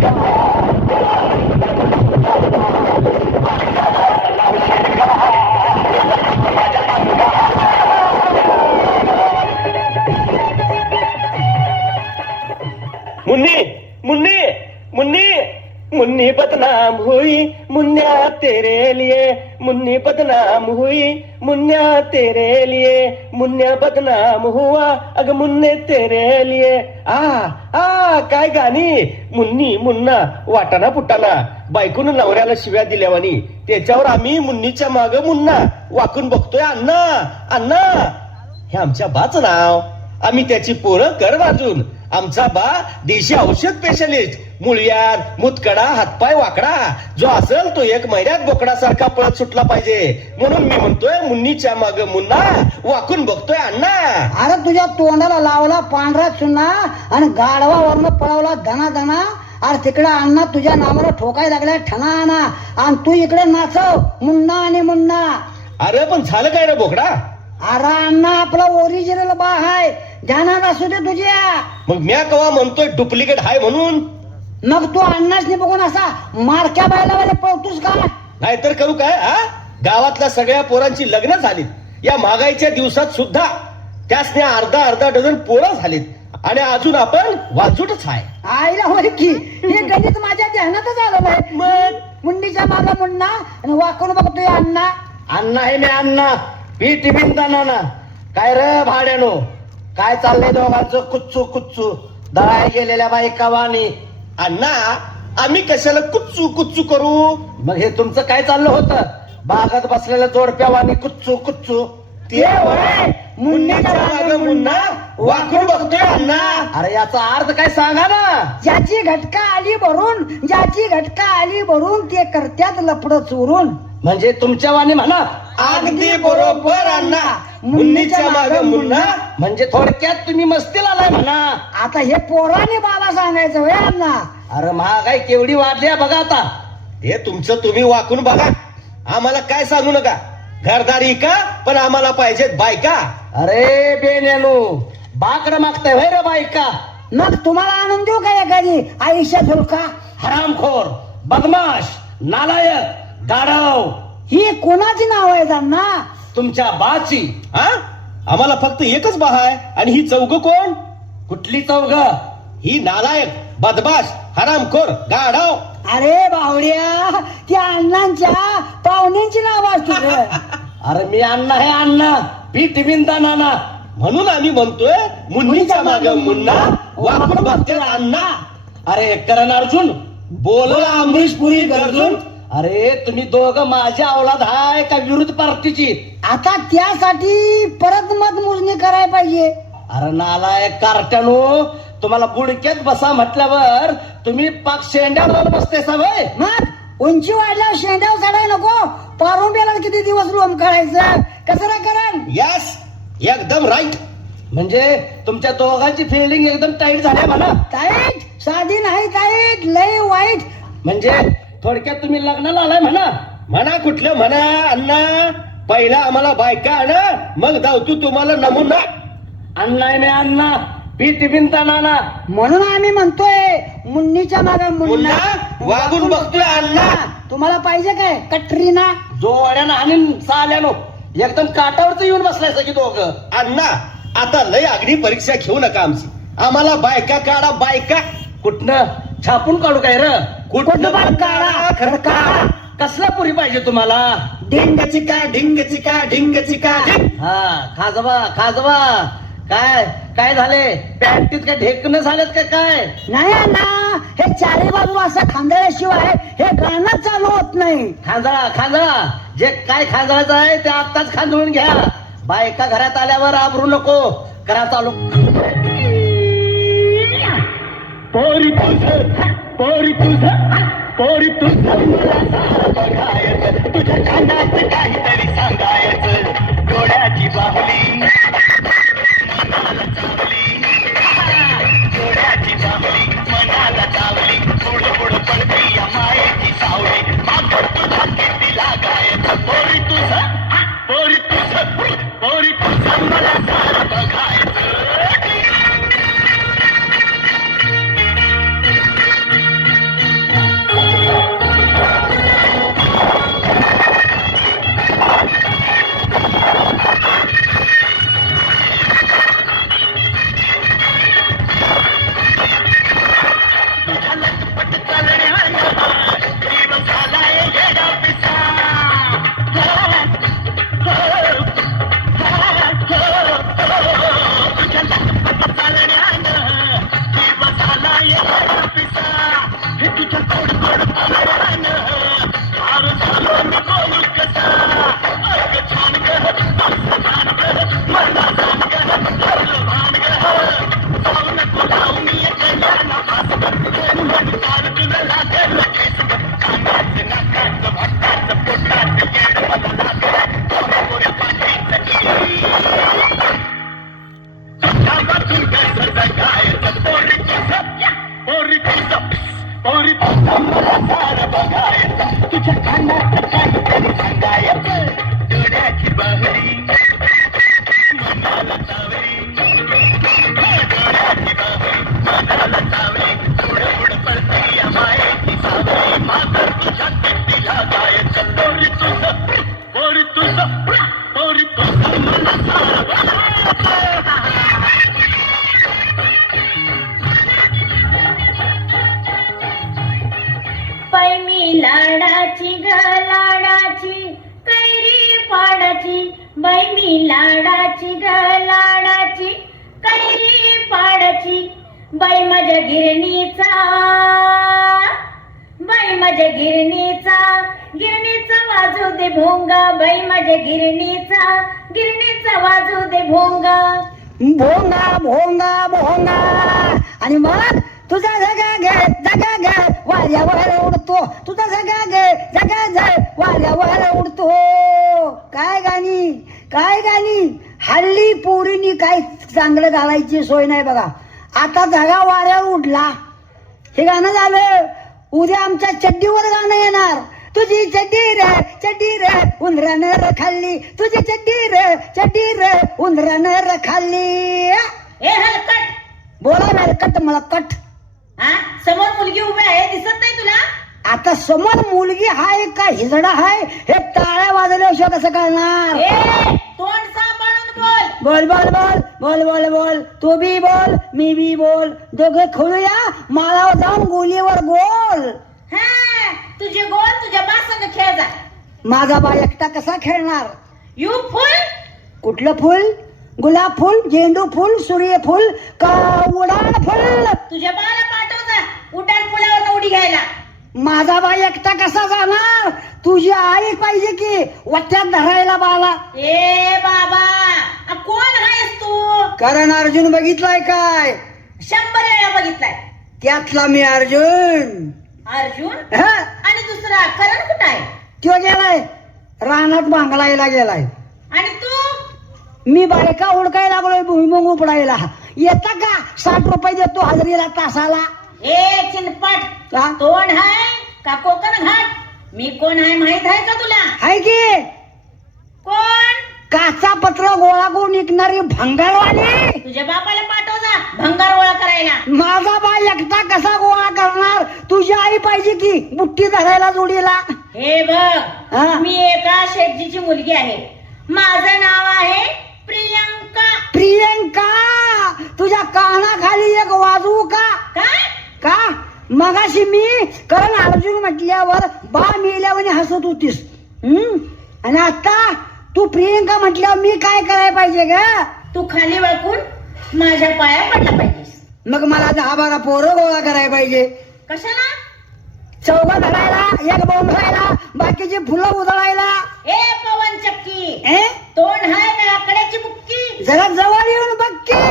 मुन्नी मुन्नी मुन्नी मुन्नी बदनाम हुई मुन्निया तेरे लिए, मुन्नी बदनाम हुई मुन्निया तेरे लिए, मुन्निया बदनाम हुआ अग मुन्ने तेरे लिए. काय गाणी. मुन्नी मुन्ना वाटाना फुटाना बायकून नवऱ्याला शिव्या दिल्यावानी त्याच्यावर आम्ही मुन्नीच्या माग मुन्ना वाकून बघतोय. अण्णा अण्णा हे आमच्या बाचं नाव. आम्ही त्याची पोरं कर वाजून. आमचा बा देशी औषध स्पेशलिस्ट. मुळ्यार मुतकडा हातपाय वाकडा जो असेल तो 1 महिन्यात बोकडासारखा पळत सुटला पाहिजे. म्हणून मी म्हणतोय मुन्नीच्या माग मुन्ना वाकून बघतोय. अण्णा अरे तुझ्या तोंडाला लावला पांढरा चुन्ना आणि गाढवावरनं पळवला धना धना. अरे तिकडे अण्णा तुझ्या नावाला ठोकाय लागलाय ठणाना आणि तू इकडे नाचव मुन्ना आणि मुन्ना. अरे पण झालं काय रे बोकडा. अरे अण्णा आपला ओरिजिनल बा हाय ध्यानात असू दे तुझ्या. मग म्या कवा म्हणतोय डुप्लिकेट हाय म्हणून. मग तू अण्णाच बघून असा मारक्या बायला पळतोस का. नाहीतर करू काय. गावातल्या सगळ्या पोरांची लग्न झालीत. या महागाईच्या दिवसात सुद्धा त्यासने अर्धा डझन पोरं झालीत आणि अजून आपण वाजूटच आहे. आईला होय की हे गणित माझ्या ध्यानातच आलं नाही. मग मुंडीच्या मागा मुन्ना आणि वाकून बघतोय अण्णा. अण्णा हे मी अण्णा पीठ बिनताना ना. काय र भाड्यानो काय चाललंय दोघांचं कुच्चू कुच्चू दळाय गेलेल्या बायका वाणी. अण्णा आम्ही कशाला कुच्चू कुच्चू करू. मग हे तुमचं काय चाललं होतं. बागात बसलेल्या जोडप्या वाणी कुच्चू कुच्चू. ते मुन्नीच्या माग मुन्ना वाकून बघतोय अण्णा. अरे याचा अर्थ काय सांगा ना. ज्याची घटका आली भरून, ज्याची घटका आली भरून ते करत्यात लपड चोरून. म्हणजे तुमच्या वाणी म्हणा. अगदी बरोबर अण्णा. मुन्नीच्या माग मुन्ना म्हणजे थोडक्यात तुम्ही मस्तीला आलाय म्हणा. आता हे पोराने बाबा सांगायचं होय अण्णा. अरे महागाई केवढी वाढली आहे बघा आता. हे तुमचं तुम्ही वाकून बघा. आम्हाला काय सांगू नका. घरदारी का पण आम्हाला पाहिजेत बायका. अरे बेन्यानो बाकड मागताय होय रे बायका. मग तुम्हाला आणून देऊ का एखादी आयुष्यात झुलका. हरामखोर बदमाश नालायक गाढव ही कोणाची नाव आहेत अण्णा. तुमच्या बाची. आम्हाला फक्त एकच बा आहे आणि ही चौघ कोण. कुठली चौघ. ही नालायक बदमाश हरामखोर गाढव. अरे बावड्या त्या अण्णांच्या पाहुण्यांची नाव असतो. अरे मी अण्णा हे अण्णा पीठ बिनताना ना. म्हणून आम्ही म्हणतोय मुन्नीच्या माग मुन्ना वाकून बघते अण्णा. अरे करण अर्जुन बोलला अमरीश पुरी गर्जून. अरे तुम्ही दोघं माझ्या औलाद हाय का विरुद्ध पार्टीची. आता त्यासाठी परत मतमोजणी करायला पाहिजे. अरे नालायक कार्ट्यानो तुम्हाला बुडक्यात बसा म्हटल्यावर तुम्ही पाक शेंड्यावर बसते सवय. मग उंची वाढल्यावर शेंड्यावर चढाय नको. पारुंब्याला किती दिवस लोम काढायचं कसं ना करण. यस एकदम राईट. म्हणजे तुमच्या दोघांची फिलिंग एकदम टाईट झाली म्हणा. टाईट साधी नाही टाईट लय वाईट. म्हणजे थोडक्यात तुम्ही लग्नाला आलाय म्हणा. म्हणा कुठलं म्हणा अण्णा. पहिला आम्हाला बायका आण मग धावतो तुम्हाला नमुना. अण्णा मी अण्णा पीठ बिनताना ना. म्हणून आम्ही म्हणतोय मुन्नीच्या मागे मुन्ना वागून बघतोय अण्णा. तुम्हाला पाहिजे काय कटरीना. जोड्यानं आणि साल्यानो एकदम काटावरच येऊन बसलाय की दोघं. अण्णा आता लय अग्नी परीक्षा घेऊ नका आमची. आम्हाला बायका काढा बायका. कुठनं छापून काढू काय र. कुठं पण काढा खरं काढा. कसला पुरी पाहिजे तुम्हाला. ढिंग चिका ढिंग चिका ढिंग चिका. हा खाजवा खाजवा. काय काय झाले पॅन्टीत काय ढेकणं झालेत का काय. नाही अण्णा हे चारी बाजू असं खांदळ्याशिवाय हे गाणं चालू होत नाही. खांजळा खांजळा जे काय खांजळायचं आहे ते आत्ताच खांजळून घ्या. बायका घरात आल्यावर आबरू नको. करा चालू. पोरी तुझं पोरी तुझं पोरी तुझं मला सारं बघायचं. तुझ्या कानात काहीतरी सांगायचं. डोळ्याची बाहुली मनाला चावली. डोळ्याची बाहुली मनाला चावली. पुढं पुढं पडती या मायेची सावली. मागं तुझा किती लागायचं. पोरी तुझं पोरी तुझं मला सारं बघायचं. पोरी तुझं मला सारं बघायचं तुझ्या कानात काहीतरी सांगायचं डोळ्याची बाहुली मनाला चावली डोळ्याची बाहुली मनाला चावली पुढं पुढं पडती या मायेची सावली मात्र तुझ्या किट्टीला जायचं पोरी तुझं मला सारं बघायचं बाई मी लाडाची ग लाडाची कैरी पाडाची बाई मी लाडाची ग लाडाची कैरी पाडाची बाई माझ्या गिरणीचा वाजू दे भोंगा बाई माझ्या गिरणीचा वाजू दे भोंगा भोंगा भोंगा भोंगा आणि मग तुझा जगा वाऱ्यावर उडतो तुझा जगा वाऱ्यावर उडतो काय गाणी हल्ली पोरीनी काय चांगलं घालायची सोय नाही बघा आता जगा वाऱ्यावर उडला हे गाणं झालं उद्या आमच्या चड्डीवर गाणं येणार तुझी चड्डी रे उंदरानं खाल्ली तुझी चड्डी रे उंदरानं खाल्ली ए हलकट बोला हलकट मला कट हा समोर मुलगी उभी आहे दिसत नाही तुला आता समोर मुलगी हाय का हिजडा हाय हे टाळ्या वाजल्याशिवाय कसं कळणार ए तोंड सांभाळून बोल बोल बोल बोल बोल बोल बोल तू बी बोल मी बी बोल दोघे खोलूया माळावर जाऊन गोलीवर गोल हा तुझे गोल तुझ्या बासंग खेळ जा माझा बा एकटा कसा खेळणार यू फुल कुठलं फुल गुलाब फुल झेंडू फुल सूर्यफुल का उडाण फुल तुझ्या बाला पाठव जा उड्डाण पुलावर उडी घ्यायला माझा बा एकटा कसा जाणार तुझी आई पाहिजे की वट्यात धरायला बाला ए बाबा कोण आहेस तू कारण अर्जुन बघितलाय काय 100 वेळा बघितलाय त्यातला मी अर्जुन अर्जुन हा आणि दुसरा करण कुठं आहे तो गेलाय रानात बांगलायला गेलाय आणि तू मी बायका उडकाय लागलोय भुईमुंग उपडायला येता का 60 रुपये देतो हजरीला तासाला ए चिनपट हा? तोंड आहे का कोकण घाट मी कोण आहे माहित आहे का तुला हाय की कोण काचा पत्र गोळा करून विकणारी भंगारवाली तुझ्या बापाला पाठव जा भंगार गोळा करायला माझा बाई एकटा कसा गोळा करणार तुझी आई पाहिजे की बुट्टी धरायला जोडीला हे हा? बघ मी एका शेटजीची मुलगी आहे माझं नाव आहे प्रियंका तुझ्या कानाखाली एक वाजवू का काय का मगाशी मी करण अर्जुन म्हटल्यावर बा मेल्यावर हसत होतीस आणि आता तू प्रियंका म्हटल्यावर मी काय करायला पाहिजे ग तू खाली वाकून माझ्या पाया पडला पाहिजेस मग मला 10-12 पोरं गोळा करायला पाहिजे कशाला चौघा धरायला एक बोंबरायला बाकीची फुलं उधळायला ए पवन चक्की ए तोंड हाय का आकड्याची बुक्की जरा जवळ येऊन बघ की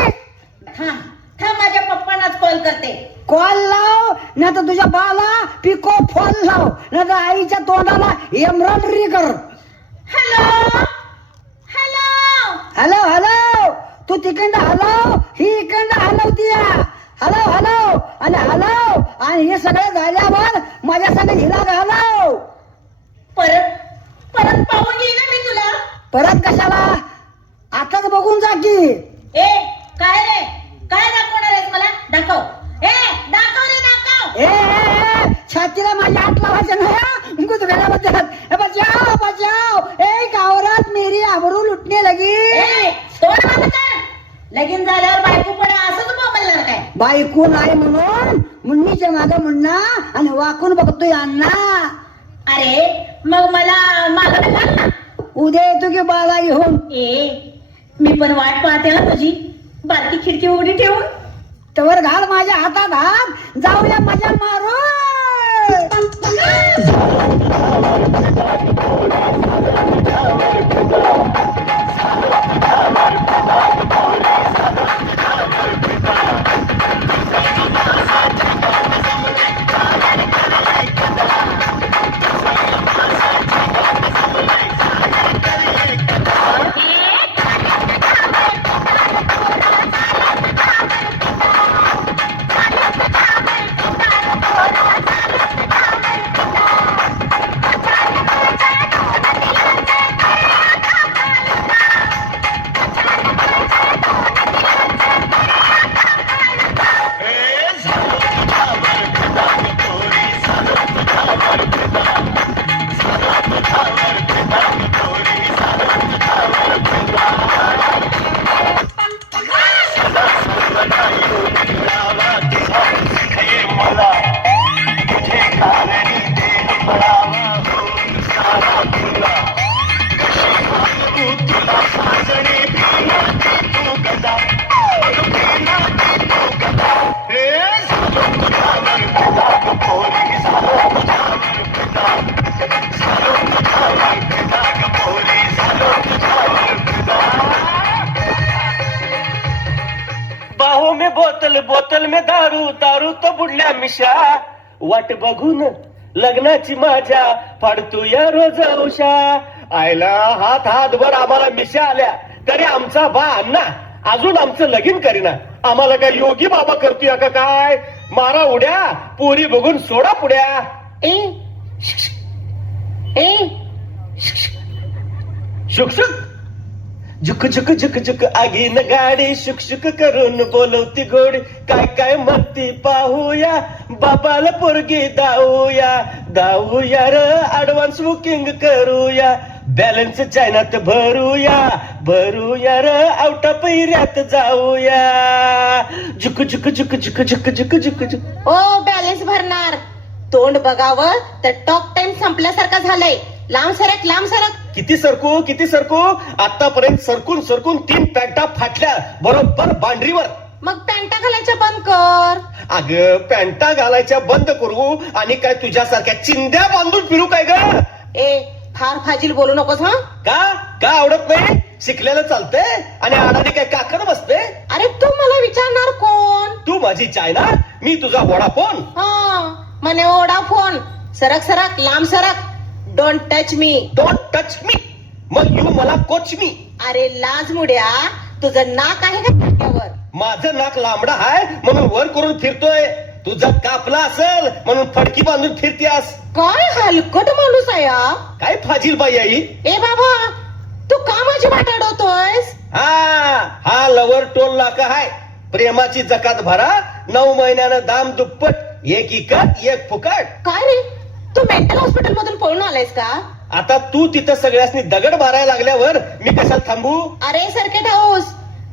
थांब थांब माझ्या पप्पांनाच कॉल करते कॉल लाव नाही तर तुझ्या बाला पिको फॉल लाव नाही तर आईच्या तोंडाला एम्ब्रॉयडरी कर हॅलो हॅलो हॅलो हॅलो तू तिकडं हलव ही इकडं हलवतीय हलव हलव आणि हे सगळं झाल्यावर माझ्या संग हिला घालव परत परत पाहून येईन ना मी तुला परत कशाला आताच बघून जा की ए काय रे काय दाखवणार आहेस मला दाखव ए दाखव रे दाखव ए छातीला माझ्या हात लावायचं नाही गुदगुल्या बद्दल बचाव बचाव ए गावरात मेरी आबरू लुटणे लगी ए तोंड बंद कर लगीन झाल्यावर बायको पण असंच बोलणार काय बायको नाही म्हणून मुन्नीच्या मागं मुन्ना आणि वाकून बघतोय अण्णा अरे मग मला मागं घाल ना उद्या येतो की बाला घेऊन ए मी पण वाट पाहते ना तुझी बारकी खिडकी उघडी ठेवून तवर घाल माझ्या हातात हात जाऊया मजा मारू वाट बघून लग्नाची माझ्या फाडतो या रोज उषा. आयला हात हातभर आम्हाला मिशा आल्या तरी आमचा बा अण्णा अजून आमचं लगीन करीना. आम्हाला काय योगी बाबा करतोय का काय? मारा उड्या, पोरी बघून सोडा पुड्या. ए ए शुकशुक झुक झुक झुक झुक आगीन गाडी शुकशुक करून बोलवती घोडी. काय काय म्हणती पाहूया, बाबाला पोरगी दाऊया र ऍडव्हान्स बुकिंग करूया. बॅलन्स चायनात भरूया र आउट ऑफ एरियात जाऊया. झुक झुक झुक झुक झुक झुक झुक झुक. ओ बॅलन्स भरणार तोंड बघावं तर टॉक टाइम संपल्यासारखं झालंय. लांब सरक. किती सरकू आतापर्यंत सरकून 3 पॅन्टा फाटल्या बरोबर बांड्रीवर. मग पॅन्टा घालायच्या बंद कर. अग पॅन्टा घालायच्या बंद करू आणि काय तुझ्यासारख्या चिंध्या बांधून फिरू काय ग? ए फार फाजील बोलू नकोस हा. का आवडत नाही? शिकलेलं चालतंय आणि अडाणी काय काकड बसते? अरे तू मला विचारणार कोण? तू माझी चायना, मी तुझा वडाफोन. हा म्हणे ओढा फोन. सरक लांब सरक. Don't touch me. Don't touch me. मग यू मला कोच मी. अरे लाज मुड्या, तुझं नाक आहे का डोक्यावर? माझं नाक लांबडा आहे म्हणून वर करून फिरतोय. तुझा कापला असेल म्हणून फडकी बांधून फिरतीयास. काय हलकट माणूस आहे हा. काय फाजील बाई आई. ए बाबा तू का माझी वाट अडवतोयस? हा लवर टोल नाका हाय. प्रेमाची जकात भरा, 9 महिन्यानं दाम दुप्पट. एक इकत एक फुकट. काय रे तू मेंटल हॉस्पिटल मधून पळून आलायस का? आता तू तिथं सगळ्यांनी दगड मारायला लागल्यावर मी कशाला थांबू? अरे सरके ठाऊस.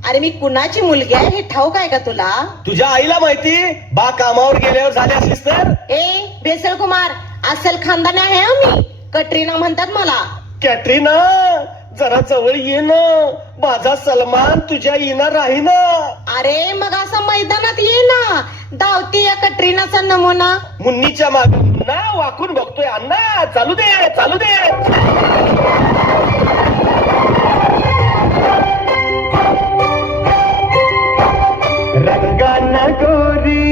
अरे मी कुणाची मुलगी आहे हे ठाऊक आहे का तुला? तुझ्या आईला माहिती. बा कामावर गेल्यावर झाले असलीस तर. ए बेसल कुमार असल खानदानी आहे हा मी. कटरीना म्हणतात मला. कॅटरीना जरा जवळ ये ना. माझा सलमान तुझ्या येणार राही ना. अरे मग असं मैदानात ये ना. धावती या कटरीनाचा नमुना. मुन्नीच्या मागे ना वाकून बघतोय. अण्णा चालू दे. रंगाना गोरी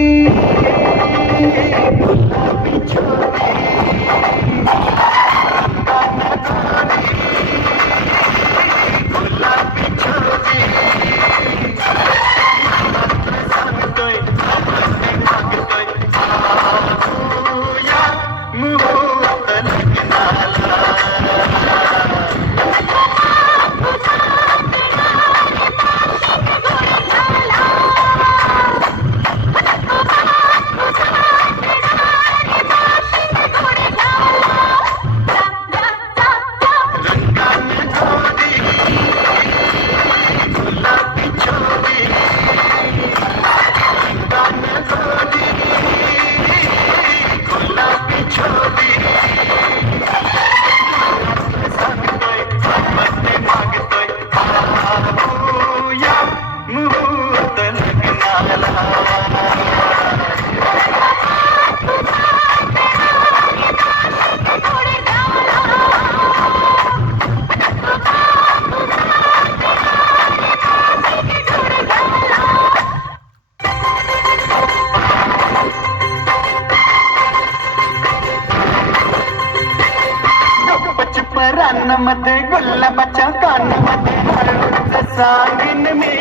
रानामध्ये गुलाबाच्या कानामध्ये हळूच सांगेन मी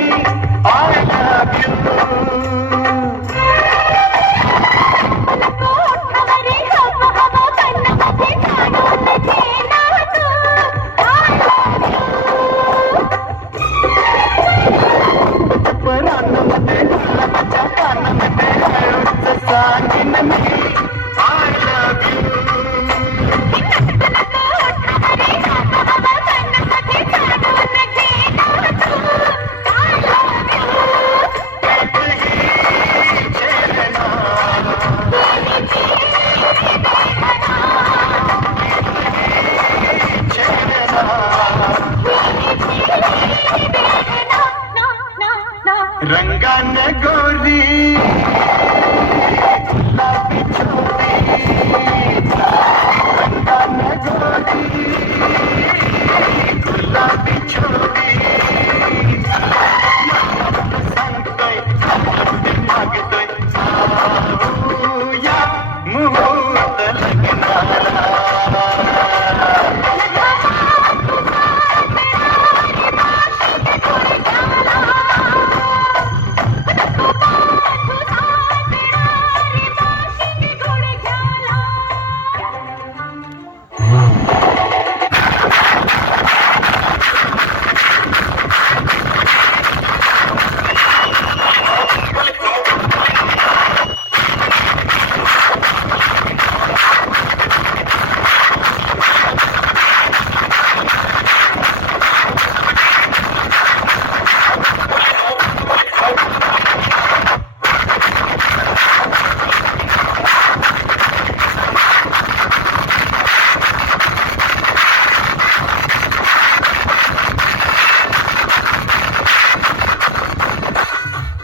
आय लव्ह यू. रानामध्ये गुलाबाच्या कानामध्ये हळूच सांगेन मी आय लव्ह यू.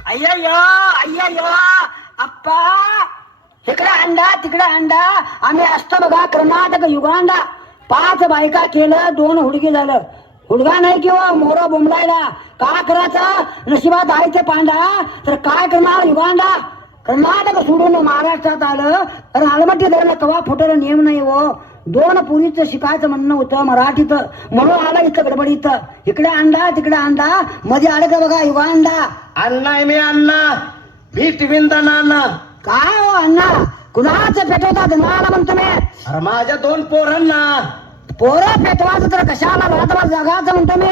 अय्या अप्पा इकडे अंडा तिकडे अंडा आम्ही असतो बघा कर्नाटक युगांडा 5 बायका केलं 2 हुडगी झालं हुडगा नाही किंवा मोरा बोंबलायला का करायचं नशिबात आहे ते पांडा तर काय करणार युगांडा कर्नाटक सोडून महाराष्ट्रात आलं तर आलमट्टी धरण कवा फुटलं नियम नाही हो 2 पुरीचं शिकायचं म्हणणं होतं मराठीत म्हणून आलं इथं गडबडीत इकडे अंडा तिकडे अंडा मध्ये आलं का बघा युगांडा अण्णा आहे मी अण्णा भीट विंदाना काय हो अण्णा कुणाचं पेटवतात नाला म्हणतो मी अरे माझ्या 2 पोरांना पोरं पेटवायचं तर कशाला रात्रभर जगाचं म्हणतो मी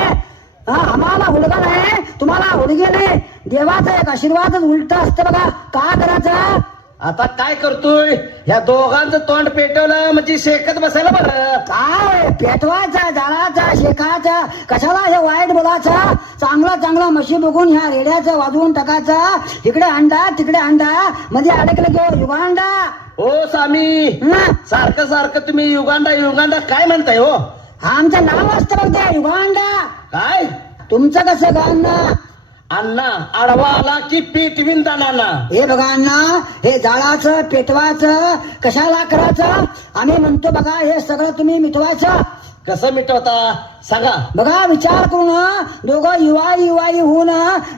आम्हाला हुडगा नाही तुम्हाला हुडगी नाही देवाचा एक आशीर्वादच उलट असतं बघा का करायचं आता काय करतोय या दोघांचं तोंड पेटवलं म्हणजे शेकत बसायला बरं काय पेटवायचा जाळाचा शेकाचा कशाला हे वाईट बोलायचं चांगला म्हशी बघून ह्या रेड्याचं वाजवून टाकायचं इकडे अंडा तिकडे अंडा मध्ये अडकलं की युगांडा ओ स्वामी सारखं तुम्ही युगांडा काय म्हणताय हो आमचं नाव असतं बघ त्या युगांडा काय तुमचं कसं गाणं ना अण्णा आडवा आला की पीठ विंदाना हे बघा अण्णा हे जाळाचं पेटवायचं कशाला करायचं आम्ही म्हणतो बघा हे सगळं तुम्ही मिटवायचं कसं मिटवता सांगा बघा विचार करून दोघं युवाई होऊन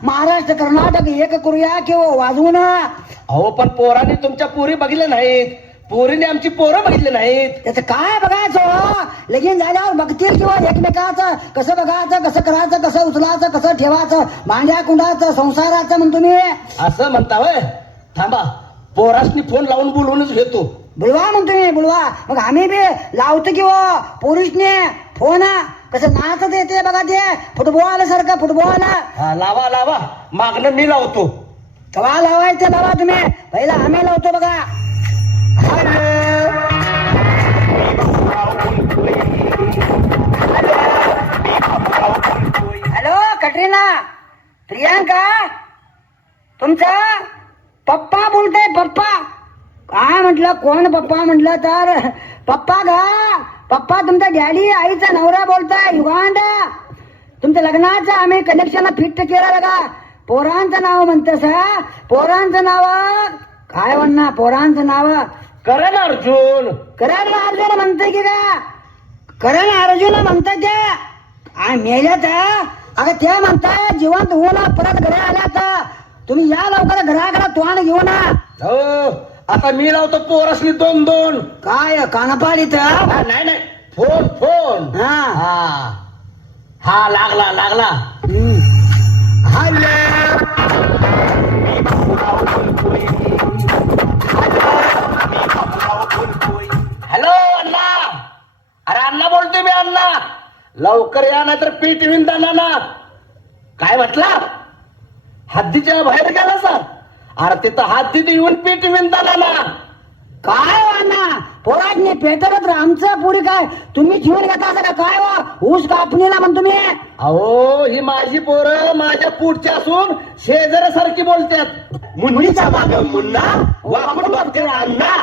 महाराष्ट्र कर्नाटक एक करूया किंवा वाजवून अहो पण पोरांनी तुमच्या पोरी बघितल्या नाहीत पोरीने आमची पोरं बघितली नाहीत त्याचं काय बघायचं लगीन झाल्यावर बघतील किंवा एकमेकाचं कसं बघायचं कसं करायचं कसं उचलायचं कसं ठेवायचं भांड्या कुंडाचं संसाराचं म्हणतो मी असं म्हणता वय थांबा पोरासनी फोन लावून बोलवूनच घेतो बुलवा म्हणतो मी बुलवा मग आम्ही बी लावतो किंवा पोरीसने फोन कसं नाचत येते बघा ते फुटबॉल सारखं फुटबॉल हा, लावा मागणं मी लावतो कवा लावायचं लावा तुम्ही पहिला आम्ही लावतो बघा हॅलो कटरीना प्रियांका तुमचा पप्पा बोलतोय पप्पा काय म्हटलं कोण पप्पा म्हटलं तर पप्पा पप्पा तुमचा डॅडी आईचा नवरा बोलताय युगांडा तुमच्या लग्नाचं आम्ही कनेक्शन फिट केलं बघा पोरांचं नाव म्हणतस पोरांचं नाव काय म्हणणार पोरांचं नाव करण अर्जुन करण अर्जुन म्हणतोय की का करण अर्जुन म्हणताय ते मेल्यात अगं ते म्हणताय जिवंत होऊन परत घरी आल्यात तुम्ही या लवकर घराकडे तोंड घेऊन हो आता मी लावतो पोरासनी 2 काय कानपाडीत नाही फोन हा हा लागला हॅलो अण्णा अरे अण्णा बोलतोय मी अण्णा लवकर या नाही तर पीठ विंदाना ना काय म्हटला हद्दीच्या बाहेर गेला सर अरे तिथं हद्दीत येऊन पीठ विंदाना ना काय वाना पोरांनी पेटवत तर आमचं पुरी काय तुम्ही जीवन घेता असं का काय ऊस कापणीला म्हणतो मी अहो ही माझी पोरं माझ्या पुढच्या असून शेजाऱ्यासारखी बोलतात मुन्नीचा माग मुन्ना वापरून बघते अण्णा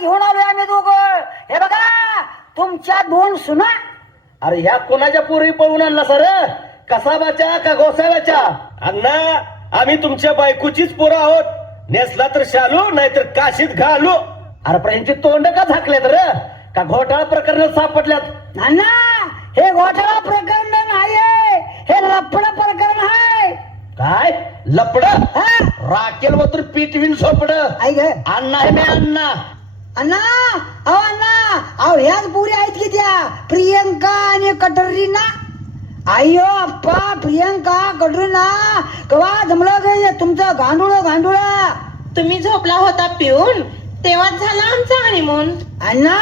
घेऊन आलोय आम्ही दोघं. हे बघा तुमच्या 2 सुना. अरे ह्या कोणाच्या पोरी पळून आणला सर? कसाबाच्या का गोसाव्याच्या? अण्णा आम्ही तुमच्या बायकोचीच पोरं आहोत. नेसला तर शालू नाहीतर काशीत घालू. अरे पण यांची तोंड का झाकल्यात र? का घोटाळा प्रकरणात सापडल्यात? नाना हे घोटाळा प्रकरण नाहीये, हे लफड प्रकरण आहे. काय लपड? हा? राखेल वतून पिटवीन सोपड. आई ग अण्णा आहे मी अण्णा. अण्णा, अहो ह्याच पुरी आहेत की त्या प्रियंका आणि कटरीना. अय्यो अप्पा, प्रियंका कटरीना कवा जमलं ग तुमचं गांडूळ. तुम्ही झोपला होता पिऊन तेव्हाच झाला आमचा हनीमून. अण्णा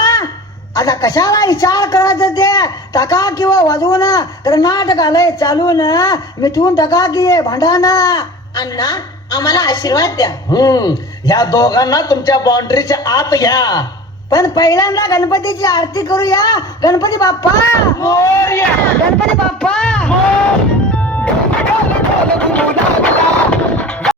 आता कशाला विचार करायचं ते टाका किंवा वाजवून कर्नाटक आलंय चालून मिटवून टाका की भांडण. अण्णा आम्हाला आशीर्वाद द्या. ह्या दोघांना तुमच्या बाउंड्रीच्या आत घ्या. पण पहिल्यांदा गणपतीची आरती करूया. गणपती बाप्पा